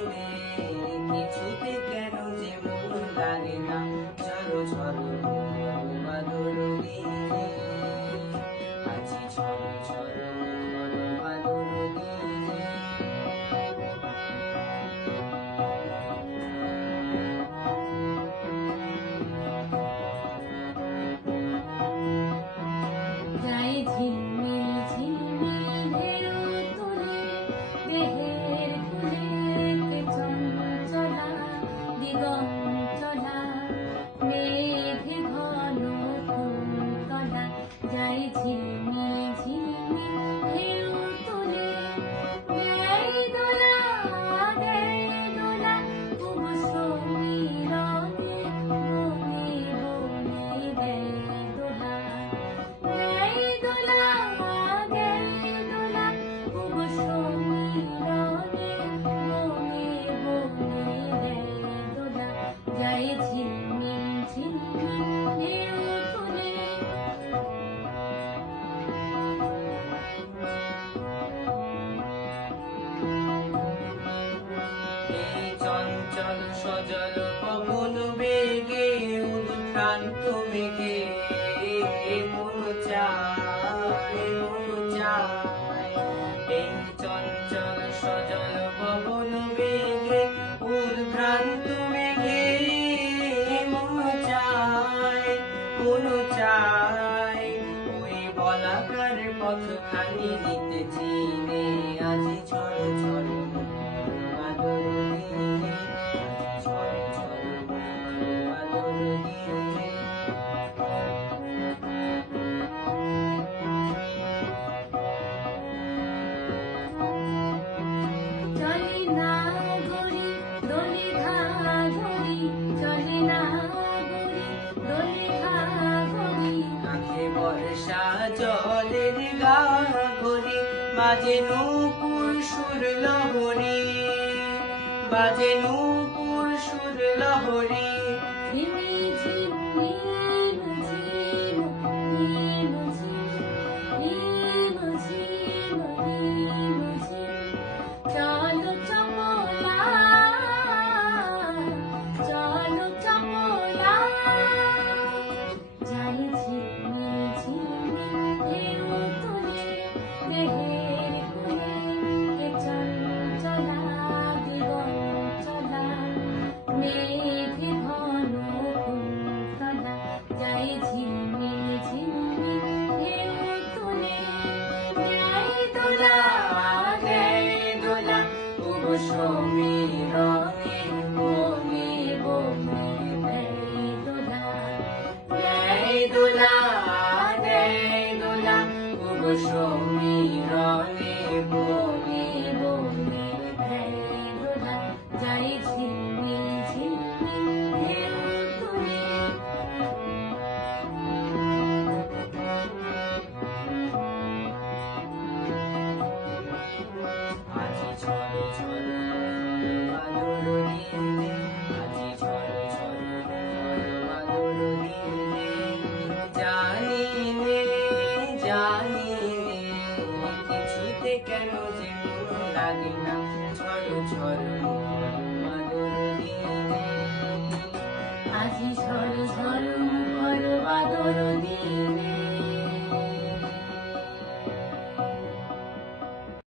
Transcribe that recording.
দিনে কিছুতে কেন যে মন লাগে না ঝড়ো ঝড়ো বাদল দিনে আজি ঝড়ো ঝড়ো বাদল দিনে গায়ে ঝিলমিল ঝিলমিল ঢেউ তুলে দেহের কুলে চঞ্চলা দিগন্তলা মেঘে ঘন কুন্তলা গায়ে ঝিলমিল ঝিলমিল ঢেউ তুলে দেয় দোলা কুমুদ সমীরণে বনে বনে দেয় দোলা গায়ে ঝিলমিল ঝিলমিল ঢেউ তুলে এই চঞ্চল সজল পবন বেগে উদ্ভ্রান্ত মেঘে মন চায় এই চঞ্চল সজল পবন বেগে উদ্ভ্রান্ত মেঘে মন চায় ওই বলাকার পথখানি নিতে চিনে আজি ঝড় ঝড় বাদল দিনে ঝড় ঝড় বাদল দিনে চলে না গড়ি দোলে ঘাগড়ি চলে না গড়ি দোলে ঘাগড়ি কাঁখে বর্ষা জলের গাগরি বাজে নূপুর সুর লহরী বাজে নূপুর সুর লহরী ঝিমি ঝিমি ঝিম ঝিম ঝিম ঝিম ঝিম ঝিম চলো চপলা যাই ঝিলমিল ঝিলমিল ঢেউ তুলে দেহের কুলে চঞ্চলা দিগন্তলা মেঘে ঘন কুন্তলা যাই ঝিলমিল ঝিলমিল ঢেউ তুলে দেয় দোলা তবু সমীরণে বনে বনে দেয় দোলা তবু সমীরণে বনে বনে দেয় দোলা যাই ঝিলমিল ঝিলমিল ঢেউ তুলে আজি ঝড় ঝড় বাদল দিনে আজি ঝড় ঝড় বাদল দিনে জানি নে কিছুতে কেন যে মন লাগে না ঝড় ঝড়